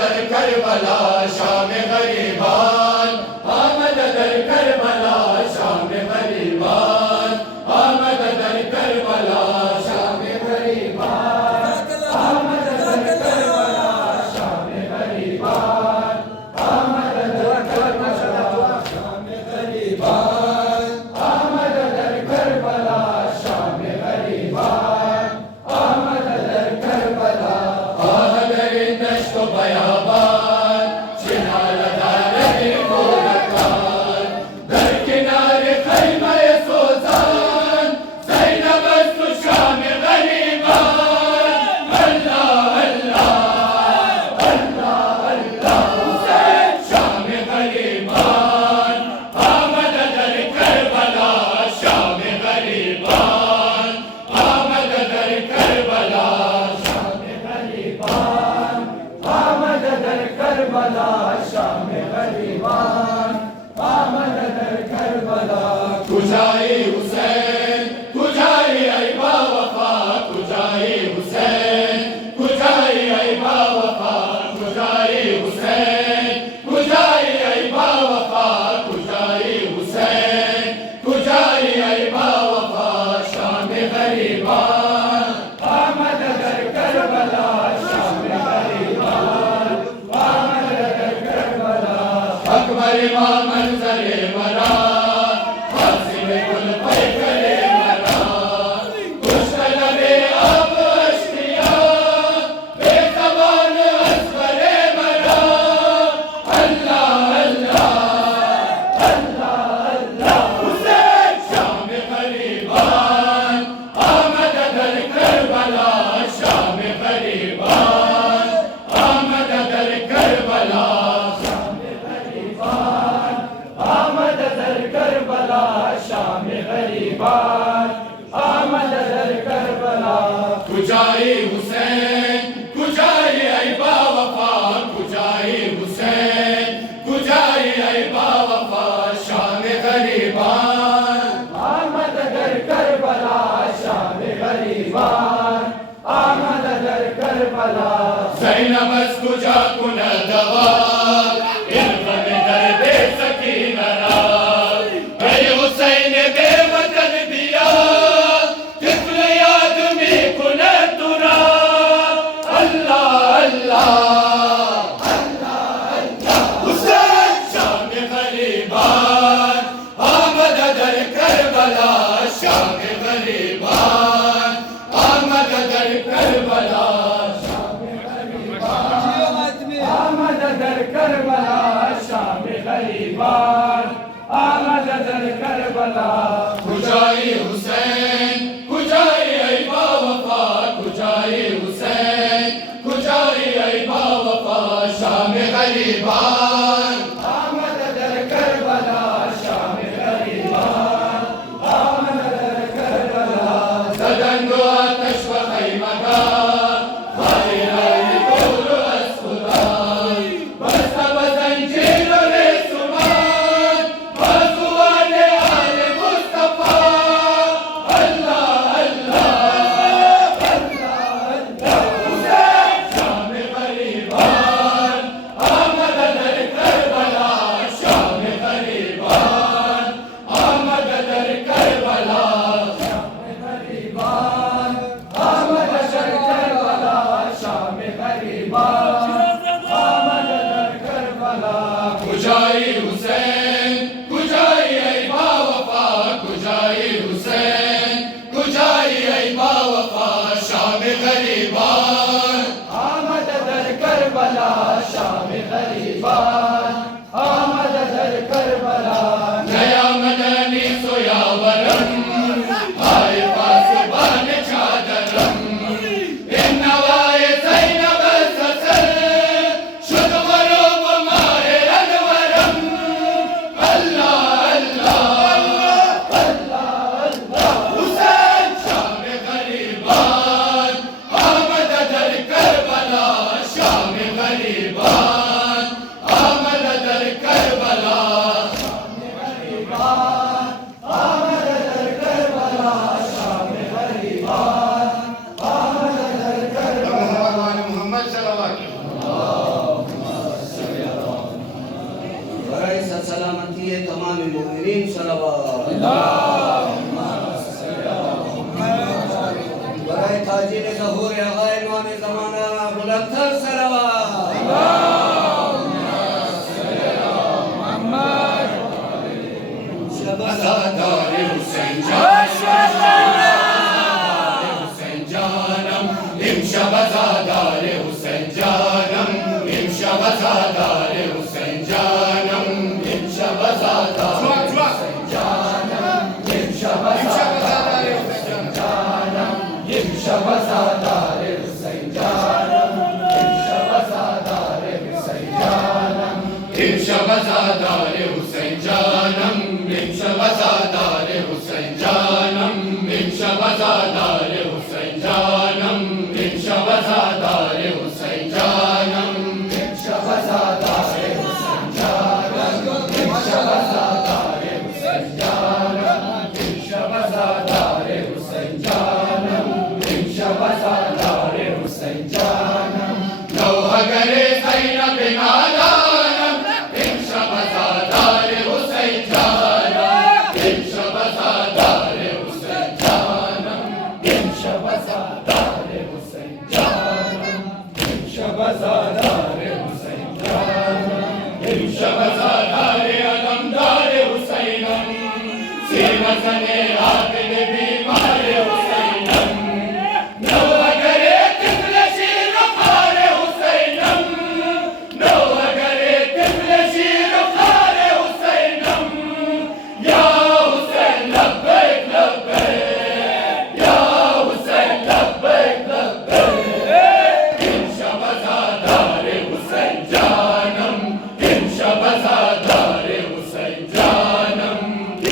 दर Karbala शाम गरीबान, आमद दर Karbala शाम गरीबान, आमद दर करबला शाम गरीबान, आमद दर करबला शाम गरीबान, आमद दर करबला शाम गरीबान, आमद दर करबला शाम गरीबान, आमद दर करबला आहदर दश्त व बयाबान, चिनार दारे गोरखान, दर किनारे खैमे सोजान, ज़ैनब अस्तु शाम गरीबान, अल्लाह अल्लाह अल्लाह अल्लाह हुसैन शाम गरीबान, आमद दर करबला शाम गरीबान, आमद दर करबला शाम गरीबान, आमद दर करबला शाम गरीबान, आमद दर करबला कुजाई हुसैन कुजाई ऐ बावफा, कुजाई हुसैन कुजाई ऐ बावफा, कुजाई हुसैन कुजाई ऐ बावफा, कुजाई हुसैन कुजाई ऐ बावफा शाम गरीबान, आमद दर करबला शाम गरीबान, आमद दर करबला अकबर इमाम मंज़रे मरा, फासिल गुल पैकरे मरा, खुशतलबे आब अश्किया, बेज़बान असगरे मरा, अल्लाह अल्लाह अल्लाह अल्लाह हुसैन शाम गरीबान, आमद दर करबला शाम गरीबान, आमद दर करबला शाम गरीबान, आमद दर करबला शाम गरीबान, आमद दर करबला कुजाई हुसैन कुजाई ऐ बावफा, कुजाई हुसैन कुजाई ऐ बावफा शाम गरीबान, आमद दर करबला शाम गरीबान, आमद दर करबला ज़ैनब अस्तु जाकुन दवा, इल्म में दर्द सकीनरा, ऐ हुसैन बेवतन दिया, तिफ़्ल याद में कुन तुरा, अल्लाह अल्लाह अल्लाह अल्लाह हुसैन शाम गरीबान, आमद दर करबला शाम गरीबान, आमद दर करबला शाम गरीबान, आमद दर करबला शाम गरीबान, आमद दर करबला कुजाई हुसैन कुजाई ऐ बावफा, कुजाई हुसैन कुजाई ऐ बावफा शाम गरीबान, आमद दर करबला शाम गरीबान, आमद दर करबला ज़दन आतश व खैमगार, खालिद तूर अस्फुदार, बस्तब ज़ंजीर रेसुमान, बाज़ुआन आले मुस्तफ़ा, अल्लाह अल्लाह अल्लाह अल्लाह हुसैन शाम गरीबान, आमद दर करबला शाम गरीबान, आमद दर करबला शाम गरीबान, आमद दर करबला शाम गरीबान, आमद दर करबला कुजाई हुसैन कुजाई ऐ बावफा, कुजाई हुसैन कुजाई ऐ बावफा शाम गरीबान, आमद दर करबला शाम गरीबान, आमद दर करबला नया मदनी सोयावरम, आए पासबान चादरम, इन नवाए ज़ैनब ससर, शुद गरूब माहे अनवरम, अल्लाह अल्लाह अल्लाह अल्लाह हुसैन शाम गरीबान, आमद दर करबला शाम गरीबान, आमद दर करबला इमाम मोमिनीन सल्लल्लाहु बराए ताजील ज़हूर आगा इमाम ज़माना बुलंदतर सल्लल्लाहु शहज़ादार हुसैन जानम इम शहज़ादार हुसैन जानम इम शहज़ादार हुसैन जानम इम शहज़ादार हुसैन जानम इम शहज़ादार हुसैन जानम इम शहज़ादार हुसैन जानम इम शहज़ादार हुसैन जानम इम शहज़ादार हुसैन जानम इम शहज़ादार हुसैन जानम इम शहज़ादार हुसैन जानम इम शहज़ादार हुसैन जानम इम शहज़ादार हुसैन जानम इम शहज़ादार हुसैन जानम इम शहज़ादार हुसैन जानम इम शहज़ादार हुसैन जानम लौह करे ज़ैनब नादानम इम शहज़ादार हुसैन जानम इम शहज़ादार हुसैन जानम इम शहज़ादार हुसैन जानम इम शहज़ादार हुसैन जानम इम शहज़ादार अलमदार हुसैनम सीमतने आबिद बीमार हुसैनम नौह करे तिफल शीर खार हुसैनम नौह करे तिफल शीर खार हुसैनम या हुसैन लब्बैक लब्बैक या हुसैन लब्बैक लब्बैक इम शहज़ादार हुसैन जानम इम शहज़ादार हुसैन जानम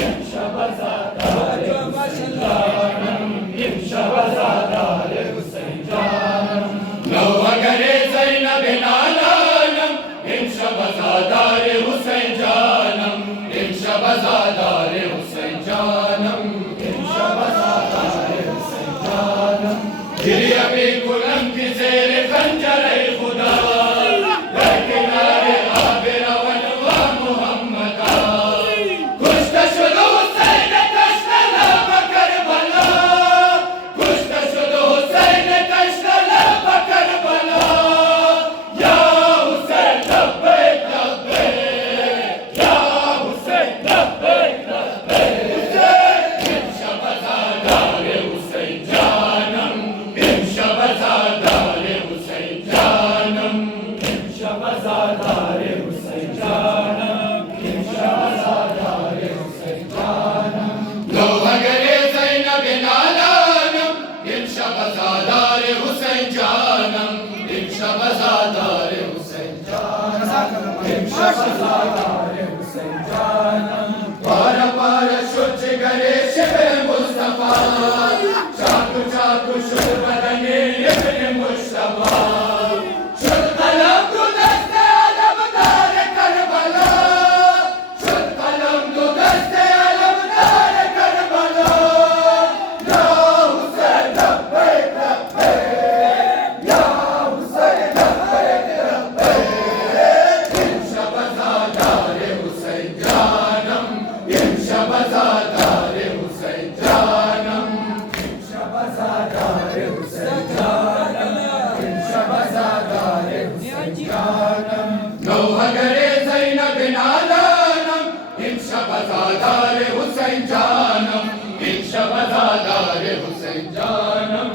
इम शहज़ादार हुसैन जानम इम शहज़ादार हुसैन जानम नौह करे ज़ैनब नादानम इम शहज़ादार हुसैन जानम इम शहज़ादार हुसैन जानम इम शहज़ादार हुसैन जानम गिरी अबी कुलम की ज़ेर खंजर खुदा किनारे आबिर वनवा मुहम्मदा कुश्त शुद हुसैन तश्तला करबला कुश्त शुद हुसैन तश्तला करबला या हुसैन लब्बैक लब्बैक या हुसैन लब्बैक लब्बैक इम शहज़ादार हुसैन जानम इम शहज़ादार हुसैन जानम इम शहज़ादार हुसैन जानम इम शहज़ादार हुसैन जानम लौह करे ज़ैनब नादानम इम शहज़ादार हुसैन जानम इम शहज़ादार हुसैन जानम इम शहज़ादार हुसैन जानम पार पार शुच करे शिबे मुस्तफा चाकू चाकू शुद बदने इब्न मुश्तफा शुद कलम दो दस्ते अलमदार करबला शुद कलम दो दस्ते अलमदार करबला या हुसैन लब्बैक लब्बैक या हुसैन लब्बैक लब्बैक इम शहज़ादार हुसैन जानम इम शहज़ादार हुसैन जानम इम शहज़ादार हुसैन जानम इम शहज़ादार हुसैन जानम नौह करे ज़ैनब नादानम इम शहज़ादार हुसैन जानम इम शहज़ादार हुसैन जानम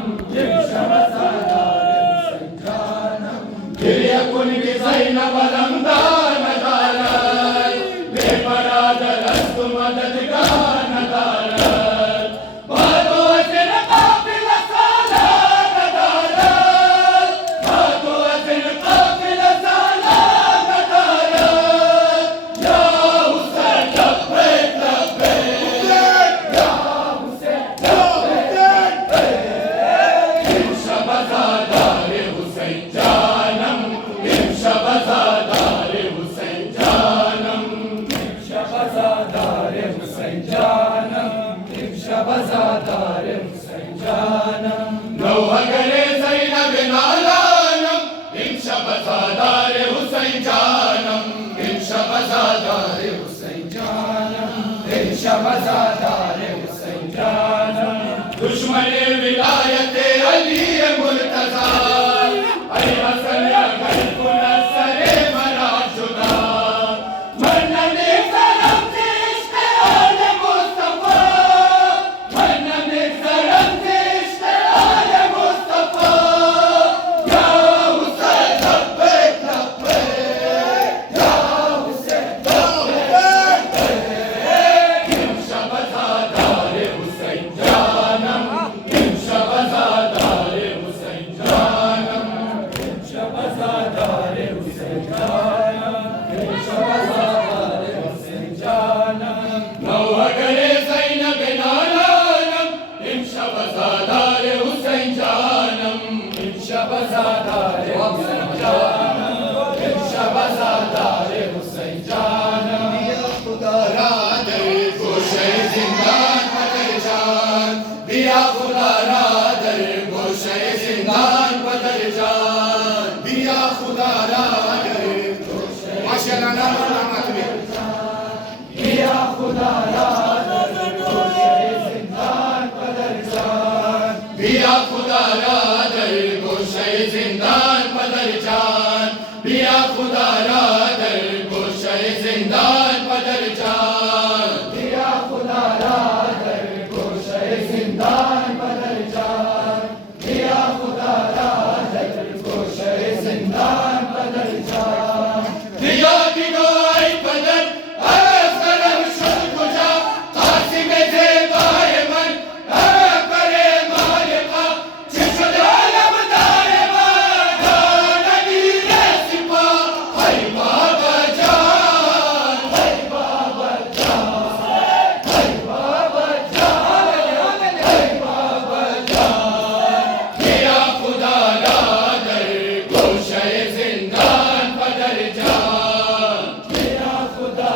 इम शहज़ादार हुसैन जानम गिरिया कुन की ज़ैनब अलमदार नदारत बेबरादर अस्त मददगार नदारत बातो अज़न काफ़िला साला नदारत बातो अज़न काफ़िला साला नदारत या हुसैन लब्बैक लब्बैक या हुसैन लब्बैक लब्बैक इम शहज़ादार हुसैन जानम इम शहज़ादार वज़ादार हुसैन जानम दुश्मन विलायत अली मुर्तज़ा अली हसन अगर कुनसरे मरा जुदा मन्नन करम इश्क़ आले मुस्तफ़ा मन्नन करम इश्क़ आले मुस्तफ़ा या हुसैन लब्बैक लब्बैक या हुसैन लब्बैक इम्शा वज़ादार हुसैन जानम इम्शा वज़ादार हुसैन जानम वज़ादार हुसैन जानम वज़ादार हुसैन जानम नौहगरे ज़ैनब नानानम इम्शा वज़ादार हुसैन जानम इम्शा वज़ादार हुसैन जानम इम्शा वज़ादार हुसैन जानम खुदा दर गोशे जिंदान पदर जान दिया खुदा दर गोशे जिंदान पदर जान दिया खुदा दर माशाअल्लाह नाम रहमत में या खुदा गोशे ज़िंदान पदर जान दिया खुदा दर गोशे जिंदान पदर जान दिया खुदा दर गोशे जिंदान पदर जान या खुदा गोशे ज़िंदान पदर जान या खुदा गोशे ज़िंदान पदर जान दिया दिगाई पदर असरम शुद खुजा कासिम ज़ेबाए मन करे मालिका जिसद आलम दायमा नबी सिपा है बाबा जान है बाबा जान है बाबा जान है बाबा जान दिया खुदा दर गोशे जिंदान पदर जान या खुदा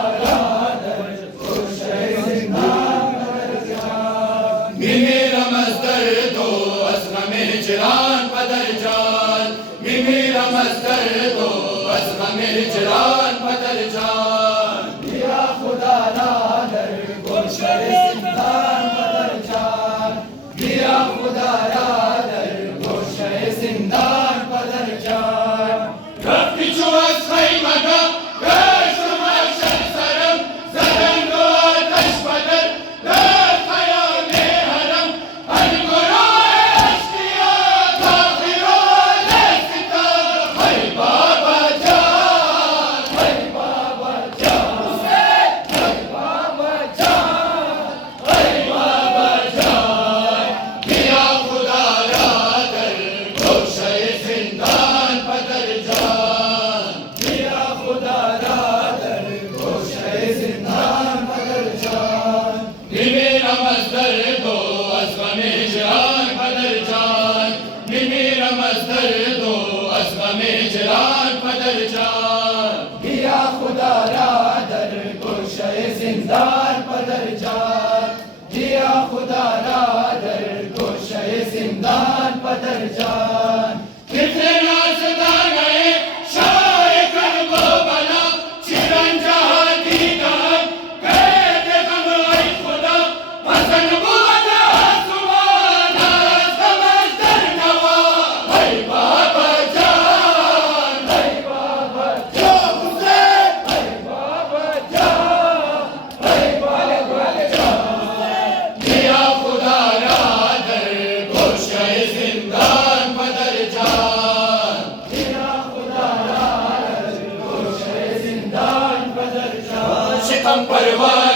गोशे ज़िंदान पदर जान मेरा मस्तर दो असगम हिजरान पदर जान मेरा मस्तर दो असगम हिजरान पदर जान या खुदा गोशे ज़िंदान पदर जान या खुदा गोशे ज़िंदान पदर जान रफ्ती चुअस खैमगा गश्त महशर सरम ज़रन दो आतश पदर दर ख़याम हरम अनगुराए अश्किया दाखिराए सितार है बाबा जान है बाबा जान है बाबा जान है बाबा जान दिया खुदा दर गोशे जिंदान पदर जान या खुदा गोशे ज़िंदान पदर जान मेरा मस्तर दो असगम हिजरान पदर जान मेरा मस्तर दो असगम हिजरान पदर जान या खुदा गोशे ज़िंदान पदर जान या खुदा गोशे ज़िंदान पदर जान कितने नाज़दार गए शाह करबो बला चिरन जहां दीदार कहते गम आई खुदा हसन बुदा सुबाना समझदर नवा है बाबा जान है बाबा जान हुसैन है बाबा जान है बाबा जान दिया खुदा दर गोशे जिंदान पदर जान या खुदा गोशे ज़िंदान पदर जान शिकम परवादी